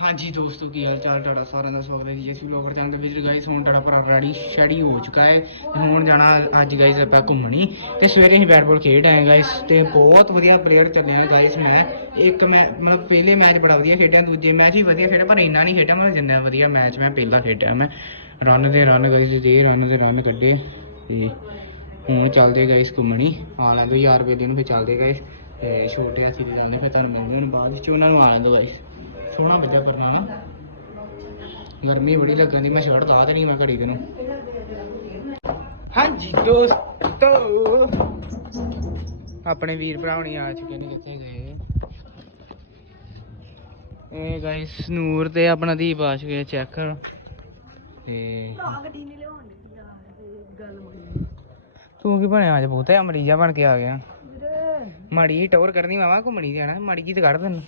ਹਾਂਜੀ ਦੋਸਤੋ, ਕੀ ਹਾਲ ਚਾਲ? ਤੁਹਾਡਾ ਸਾਰਿਆਂ ਦਾ ਸਵਾਗਤ ਹੈ ਜੀ। ਅਸੀਂ ਵਲੋਗਰ ਚੈਨਲ ਦੇ ਵਿੱਚ ਗਾਇਸ ਹੁਣ ਤੁਹਾਡਾ ਭਰਾ ਰੈਡੀ ਸ਼ੈਡੀ ਹੋ ਚੁੱਕਾ ਹੈ। ਹੁਣ ਜਾਣਾ ਅੱਜ ਗਾਇਸ ਆਪਾਂ ਘੁੰਮਣੀ ਤੇ ਸਵੇਰੇ ਹੀ ਬੈਟ ਬਾਲ ਖੇਡ ਆਏ ਗਾਇਸ ਤੇ ਬਹੁਤ ਵਧੀਆ ਪਲੇਅਰ ਚੱਲੇ ਆ ਗਾਇਸ ਮੈਂ। ਇੱਕ ਮੈਂ, ਮਤਲਬ ਪਹਿਲੇ ਮੈਚ ਬੜਾ ਵਧੀਆ ਖੇਡਿਆ, ਦੂਜੇ ਮੈਚ ਹੀ ਵਧੀਆ ਖੇਡਿਆ, ਪਰ ਇੰਨਾ ਨਹੀਂ ਖੇਡਿਆ। ਮੈਂ ਜਿੰਨਾ ਵਧੀਆ ਮੈਚ ਮੈਂ ਪਹਿਲਾ ਖੇਡਿਆ ਮੈਂ। ਰਨ ਦੇ ਰਨ ਗਾਇਸ ਦੇ ਰਨ ਦੇ ਰਨ ਕੱਢੇ। ਤੇ ਹੁਣ ਚੱਲਦੇ ਗਾਇਸ ਘੁੰਮਣੀ ਆ ਲਾਂ ਦੋ ਯਾਰ ਰੁਪਏ ਨੂੰ ਫਿਰ ਚੱਲਦੇ ਗਾਇਸ ਤੇ ਛੋਟੇ ਹਾਥੀ ਦੇ ਜਾਂਦੇ ਫਿਰ ਤੁਹਾਨੂੰ ਮਿਲਦੇ ਹੁਣ ਬਾਅਦ ਵਿੱਚ। ਉਹਨਾਂ ਨੂੰ ਆ ਲਾਂ ਦੋ ਗਾਇਸ ਸੋਹਣਾ ਬੱਜਾ ਕਰਨਾ ਵਾ ਗਰਮੀ ਬੜੀ ਲੱਗਣ ਦੀ ਮੈਂ ਸ਼ਰਟ ਲਾ ਤੇ ਨਹੀਂ ਮੈਂ ਘੜੀ ਦੇ ਨੂੰ ਹਾਂਜੀ ਦੋਸਤੋ। ਆਪਣੇ ਵੀਰ ਭਰਾ ਹੁਣੀ ਆ ਚੁੱਕੇ ਨੇ ਕਿੱਥੇ ਗਏ। ਇਹ ਗਾਇਸ ਨੂਰ ਤੇ ਆਪਣਾ ਦੀਪ ਆ ਚੁੱਕੇ ਚੈੱਕ ਕਰੋ ਤੇ ਤੂੰ ਕੀ ਬਣਿਆ ਅੱਜ ਬਹੁਤਾ ਅਮਰੀਜਾ ਬਣ ਕੇ ਆ ਗਿਆ। ਮਾੜੀ ਟੌਰ ਕਰਨੀ ਮਾਵਾ ਘੁੰਮਣੀ ਜਾਣਾ ਮਾੜੀ ਜੀ ਤੇ ਕੱਢ ਤੈਨੂੰ।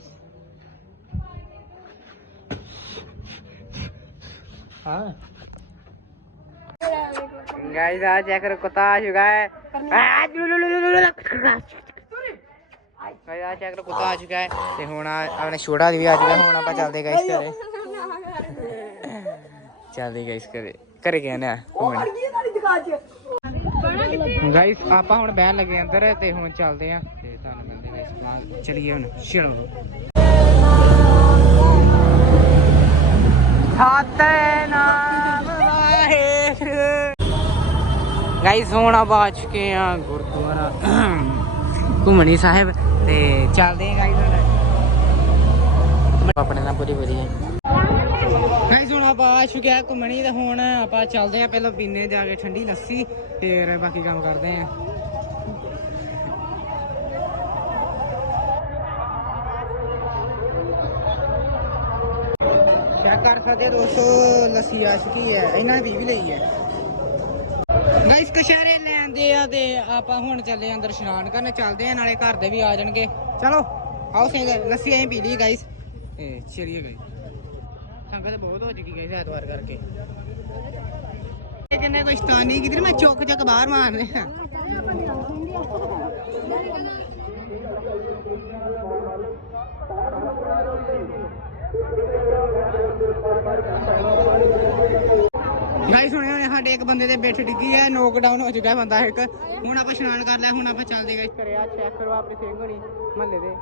हाँ गाइस आज चेक कुत्ता आ चुका है गाइस आज चेक कुत्ता आ चुका है ਤੇ ਹੁਣ ਆ- ਆਪਣੇ ਛੋਟਾ ਵੀ ਆ ਚੁੱਕਾ ਹੁਣ ਆਪਾਂ ਚੱਲਦੇ ਗਾਇਸ ਘਰੇ ਚੱਲਦੇ ਗਾਇਸ ਘਰੇ ਘਰੇ ਗਏ ਨੇ ਗਾਇਸ ਆਪਾਂ ਹੁਣ ਬਹਿਣ ਲੱਗੇ ਅੰਦਰ ਤੇ ਹੁਣ ਚੱਲਦੇ ਆ ਤੇ ਤੁਹਾਨੂੰ ਮਿਲਦੇ ਗਾਇਸ ਚਲੀਏ ਹੁਣ ਚਲੋ ਗਾਇਸ ਹੁਣ ਆਪਾਂ ਆ ਚੁੱਕੇ ਆ ਗੁਰਦੁਆਰਾ ਘੁੰਮਣੀ ਸਾਹਿਬ ਤੇ ਚੱਲਦੇ ਆ ਗਾਇਸ ਆਪਣੇ ਨਾਲ ਪੂਰੀ ਵਧੀਆ। ਗਾਇਸ ਹੁਣ ਆਪਾਂ ਆ ਚੁੱਕੇ ਘੁੰਮਣੀ ਤੇ ਹੁਣ ਆਪਾਂ ਚੱਲਦੇ ਆ ਪਹਿਲਾਂ ਪੀਨੇ ਜਾ ਕੇ ਠੰਡੀ ਲੱਸੀ, ਫੇਰ ਬਾਕੀ ਕੰਮ ਕਰਦੇ ਆ ਚੈੱਕ ਕਰ ਸਕਦੇ ਦੋਸਤੋ? ਲੱਸੀ ਆ ਚੁੱਕੀ ਹੈ, ਇਹਨਾਂ ਨੇ ਵੀ ਲਈ ਹੈ। ਗਾਇਸ ਕਸ਼ਹਿਰੇ ਲੈਂਦੇ ਆ ਤੇ ਆਪਾਂ ਹੁਣ ਚੱਲੇ ਅੰਦਰ ਇਸ਼ਨਾਨ ਕਰਨ ਚੱਲਦੇ ਆ ਨਾਲੇ ਘਰ ਦੇ ਵੀ ਆ ਜਾਣਗੇ। ਚਲੋ ਆਓ ਸਿੰਘ ਲੱਸੀ ਐਂ ਪੀ ਲਈ ਗਾਇਸ। ਇਹ ਚਲਿਏ ਗਈ ਸੰਗਤ ਬਹੁਤ ਹੋ ਚੁੱਕੀ ਗਾਇਸ ਐਤਵਾਰ ਕਰਕੇ। ਕਿੰਨੇ ਕੋਈ ਸਤਾਨੀ ਕਿਧਰ ਮੈਂ ਚੁੱਕ ਚੱਕ ਬਾਹਰ ਮਾਰਨੇ ਆ ਹੁਣੇ ਸਾਡੇ ਇੱਕ ਬੰਦੇ ਦੇ ਬਿੱਠ ਡਿੱਗੀ ਹੈ ਨੋਕਡਾਊਨ ਹੋ ਚੁੱਕਾ ਹੈ ਬੰਦਾ ਇੱਕ। ਹੁਣ ਆਪਾਂ ਇਸ਼ਨਾਨ ਕਰ ਲਿਆ, ਹੁਣ ਆਪਾਂ ਚੱਲਦੇ ਗਾਇਸ ਕਰੇ ਆ ਚੈੱਕ ਕਰੋ ਆਪਣੇ ਸਿੰਘ ਹੋਣੀ, ਮਹੱਲੇ ਦੇ।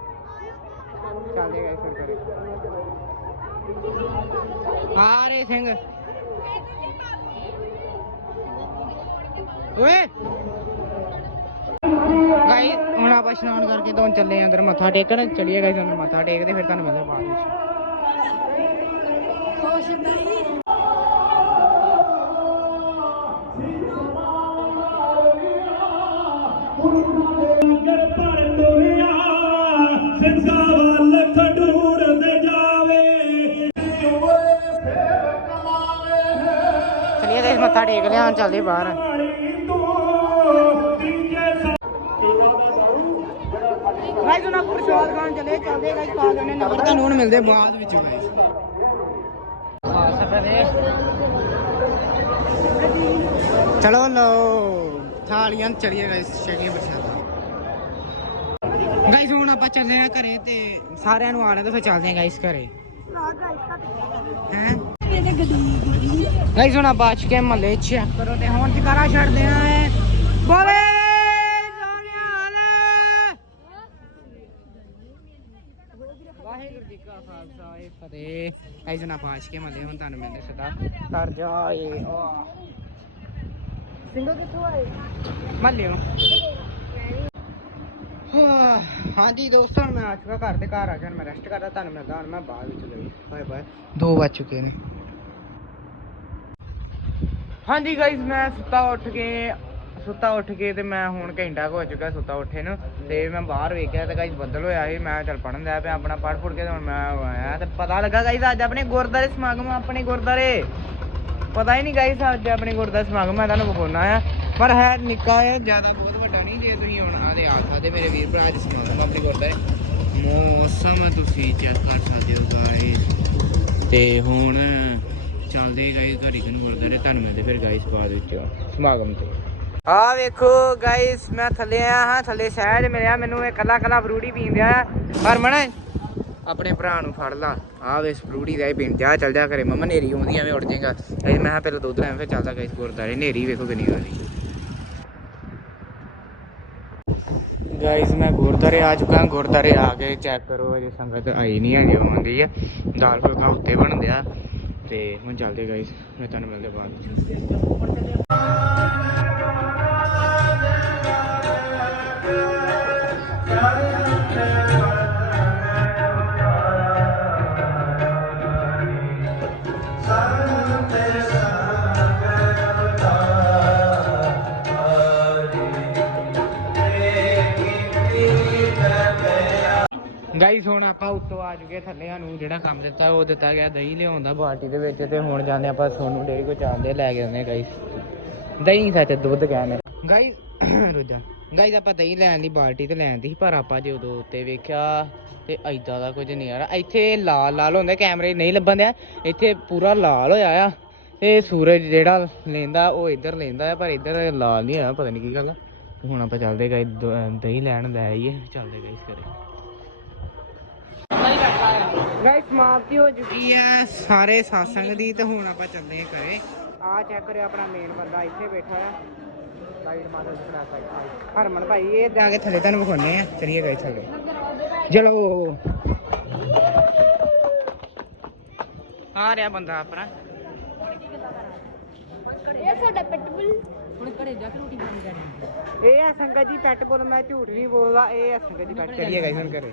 ਚੱਲਦੇ ਗਾਇਸ ਫਿਰ ਕਰੇ ਆ ਸਿੰਘ। ਓਏ! ਗਾਇਸ ਹੁਣ ਆਪਾਂ ਇਸ਼ਨਾਨ ਕਰਕੇ ਤੋਂ ਚੱਲੇ ਅੰਦਰ ਮੱਥਾ ਟੇਕਣ। ਚਲੀਏ ਗਾਇਸ ਅੰਦਰ ਮੱਥਾ ਟੇਕਦੇ, ਫਿਰ ਤੁਹਾਨੂੰ ਮਿਲਦੇ ਬਾਅਦ ਵਿੱਚ। ਨਗਰ ਮੱਥਾ ਟੇਕ ਲਿਆ ਹੁਣ ਚੱਲਦੇ ਬਾਹਰ। ਗਾਇਸ ਉਹਨਾਂ ਪ੍ਰਸ਼ਾਦ ਖਾਣ ਚਲੇ ਚੱਲਦੇ ਗਾਇਸ ਪਾ ਦੇਣੇ ਨੰਬਰ। ਤੁਹਾਨੂੰ ਹੁਣ ਮਿਲਦੇ ਬਾਅਦ ਵਿੱਚ ਗਾਇਸ ਚਲੋ ਲੋ ਥਾਲੀਆਂ ਚਲੀਏ ਗਾਇਸ ਛਕੀਏ ਪ੍ਰਸ਼ਾਦਾ। ਗਾਇਸ ਹੁਣ ਆਪਾਂ ਚੱਲੇ ਆ ਘਰੇ ਤੇ ਸਾਰਿਆਂ ਨੂੰ ਆਣਾ ਤੇ ਫਿਰ ਚੱਲਦੇ ਆ ਗਾਇਸ ਘਰੇ। ਹੈ? ਗਾਇਸ ਹੁਣ ਆਪਾਂ ਅੱਜ ਕੇ ਮਹੱਲੇ ਚੈੱਕ ਕਰੋ ਤੇ ਹੁਣ ਜਕਾਰਾ ਛੱਡਦੇ ਆ ਬੋਲੇ ਸੋਨਿਆਲ ਵਾਹਿਗੁਰੂ ਜੀ ਕਾ ਖਾਲਸਾ ਏ ਫਤਿਹ। ਗਾਇਸ ਹੁਣ ਆਪਾਂ ਅੱਜ ਕੇ ਮਹੱਲੇ ਹੁਣ ਤੁਹਾਨੂੰ ਮਿਲਦੇ ਸਦਾ ਕਰ ਜਾਏ ਆ। ਸਿੰਗਲ ਕਿੱਥੋਂ ਆਏ? ਮਹੱਲੇ ਹਾਂਜੀ ਦੋਸਤੋ ਮੈਂ ਆ ਚੁੱਕਾ ਘਰ ਤੇ ਘਰ ਆ ਗਿਆ ਮੈਂ ਰੈਸਟ ਕਰਦਾ ਤੁਹਾਨੂੰ ਮਿਲਦਾ ਹੁਣ ਮੈਂ ਬਾਅਦ ਵਿੱਚ ਲਈ। Bye bye. 2 ਵੱਜ ਚੁੱਕੇ ਨੇ। ਹਾਂਜੀ ਗਾਇਸ ਮੈਂ ਸੁੱਤਾ ਉੱਠ ਕੇ ਸੁੱਤਾ ਉੱਠ ਕੇ ਤੇ ਮੈਂ ਹੁਣ ਘੰਟਾ ਕੁ ਹੋ ਚੁੱਕਾ ਸੁੱਤਾ ਉੱਠੇ ਨੂੰ ਤੇ ਮੈਂ ਬਾਹਰ ਵੇਖਿਆ ਤੇ ਗਾਇਸ ਬੱਦਲ ਹੋਇਆ ਸੀ ਮੈਂ ਚੱਲ ਪੜਨ ਲਿਆ ਪਿਆ ਆਪਣਾ ਪੜ ਪੁੜ ਕੇ ਤੇ ਹੁਣ ਮੈਂ ਆਇਆ ਤੇ ਪਤਾ ਲੱਗਾ ਗਾਇਸ ਅੱਜ ਆਪਣੇ ਗੁਰਦਾਰੇ ਸਮਾਗਮ ਆਪਣੇ ਗੁਰਦਾਰੇ ਪਤਾ ਹੀ ਨਹੀਂ ਗਾਇਸ ਅੱਜ ਆਪਣੇ ਗੁਰਦਾਰੇ ਸਮਾਗਮ ਮੈਂ ਤੁਹਾਨੂੰ ਵਿਖਾਉਣਾ ਆ ਪਰ ਹੈ ਨਿੱਕਾ ਹੈ ਜ਼ਿਆਦਾ ਬਹੁਤ ਵੱਡਾ ਨਹੀਂ ਜੇ ਤੁਸੀਂ ਹੁਣ ਆਦੇ ਆ ਸਕਦੇ ਮੇਰੇ ਵੀਰ ਭਰਾ ਅੱਜ ਸਮਾਗਮ ਆ ਆਪਣੇ ਗੁਰਦਾਰੇ ਮੌਸਮ ਤੁਸੀਂ ਚੈੱਕ ਕਰ ਸਕਦੇ ਹੋ ਗਾਇਸ ਤੇ ਹੁਣ ਚੱਲਦੇ ਗਾਇਸ ਘੜੀ ਨੂੰ ਗੁਰਦਾਰੇ ਤੁਹਾਨੂੰ ਮਿਲਦੇ ਫਿਰ ਗਾਇਸ ਬਾਅਦ ਵਿੱਚ ਸਮਾਗਮ ਤੇ। ਆ ਵੇਖੋ ਗਾਇਸ ਮੈਂ ਥੱਲੇ ਆਇਆ ਹਾਂ, ਥੱਲੇ ਸਹਿਜ ਮਿਲਿਆ ਮੈਨੂੰ, ਇਹ ਕੱਲਾ ਕੱਲਾ ਫਰੂਟ ਹੀ ਪੀਣ ਦਿਆ ਆਪਣੇ ਭਰਾ ਨੂੰ ਫੜ ਲਾ। ਆ ਵੇ ਫਰੂਟੀ ਦਾ ਇਹ ਪਿੰਡ ਚੱਲ ਜਾ ਕਰੇ ਮਮਾ, ਨੇਰੀ ਆਉਂਦੀ ਐਵੇਂ ਉੱਡ ਜਾਏਗਾ। ਮੈਂ ਕਿਹਾ ਪਹਿਲਾਂ ਦੁੱਧ ਲੈਣ, ਫਿਰ ਚੱਲਦਾ ਗਾਇਸ ਗੁਰਦਾਰੇ ਨੇਰੀ ਵੇਖੋ ਕਿੰਨੀ ਆਉਂਦੀ ਗਾਇਸ ਮੈਂ ਗੁਰਦਾਰੇ ਆ ਚੁੱਕਾ ਗੁਰਦਾਰੇ ਆ ਕੇ ਚੈੱਕ ਕਰੋ, ਅਜੇ ਸੰਗਤ ਆਈ ਨਹੀਂ ਹੈਗੀ ਆਉਂਦੀ ਹੈ ਦਾਲ ਫੁਲਕਾ ਉੱਤੇ ਬਣਦੇ ਆ। ਤੇ ਹੁਣ ਚੱਲਦੇ ਗਾਇਸ ਮੈਂ ਤੁਹਾਨੂੰ ਮਿਲਦੇ ਬਾਅਦ। ਗਾਈਸ ਹੁਣ ਆਪਾਂ ਉੱਤੋਂ ਆ ਚੁੱਕੇ ਥੱਲੇ ਸਾਨੂੰ ਜਿਹੜਾ ਕੰਮ ਦਿੱਤਾ ਉਹ ਦਿੱਤਾ ਗਿਆ, ਦਹੀਂ ਲਿਆਉਂਦਾ ਬਾਲਟੀ ਦੇ ਵਿੱਚ ਤੇ ਹੁਣ ਜਾਂਦੇ ਆਪਾਂ ਸੋਨੂੰ ਡੇਰੀ ਕੋ ਚਾਹੁੰਦੇ ਲੈ ਕੇ ਆਉਂਦੇ ਗਾਈਸ ਦਹੀਂ ਸੱਚ ਦੁੱਧ ਕਹਿੰਦੇ ਗਾਈਸ ਰੁਜਾ ਗਾਈਸ ਆਪਾਂ ਦਹੀਂ ਲੈਣ ਦੀ, ਬਾਲਟੀ ਤੇ ਲੈਣ ਦੀ ਸੀ, ਪਰ ਆਪਾਂ ਜੇ ਉਦੋਂ ਉੱਤੇ ਵੇਖਿਆ ਤੇ ਐਦਾਂ ਦਾ ਕੁਝ ਨਹੀਂ ਆ। ਰਿਹਾ ਇੱਥੇ ਲਾਲ ਲਾਲ ਹੁੰਦੇ, ਕੈਮਰੇ ਨਹੀਂ ਲੱਭਣ ਦਿਆ। ਇੱਥੇ ਪੂਰਾ ਲਾਲ ਹੋਇਆ ਆ। ਤੇ ਸੂਰਜ ਜਿਹੜਾ ਲੈਂਦਾ, ਉਹ ਇੱਧਰ ਲੈਂਦਾ ਪਰ ਇੱਧਰ ਲਾਲ ਨਹੀਂ ਹੋਇਆ, ਪਤਾ ਨਹੀਂ ਕੀ ਗੱਲ ਹੁਣ ਆਪਾਂ ਚੱਲਦੇ ਗਾਈਸ ਦਹੀਂ ਲੈਣ ਲੈ ਆਈਏ, ਚੱਲਦੇ ਗਾਈਸ ਕਰੇ ਗਾਇਸ ਸਮਾਪਤੀ ਹੋ ਚੁੱਕੀ ਹੈ ਸਾਰੇ ਸਾਸੰਗ ਦੀ ਤੇ ਹੁਣ ਆਪਾਂ ਚੱਲਦੇ ਹਾਂ ਘਰੇ। ਆ ਚੈੱਕ ਕਰਿਓ ਆਪਣਾ ਮੇਨ ਬੰਦਾ ਇੱਥੇ ਬੈਠਾ ਹੈ ਸਾਈਡ ਮਾਰ ਦਿਖਣਾ ਸਾਈਡ ਹਰਮਨ ਭਾਈ ਇਹ ਜਾ ਕੇ ਥੱਲੇ ਤੁਹਾਨੂੰ ਵਿਖਾਉਣੇ ਆ ਚਲਿਏ ਗਾਇਸ ਥੱਲੇ ਚਲੋ। ਆ ਰਿਹਾ ਬੰਦਾ ਆਪਣਾ। ਇਹ ਸਾਡਾ ਪਿਟਬੁਲ ਹੁਣ ਘਰੇ ਜਾ ਕੇ ਰੋਟੀ ਖਾਣੀ ਜਾਣੀ। ਇਹ ਆ ਸੰਗਤ ਜੀ ਪੈਟ ਬੋਲ ਮੈਂ ਝੂਠ ਨਹੀਂ ਬੋਲਦਾ ਇਹ ਆ ਸੰਗਤ ਜੀ ਚਲਿਏ ਗਾਇਸ ਹੁਣ ਘਰੇ।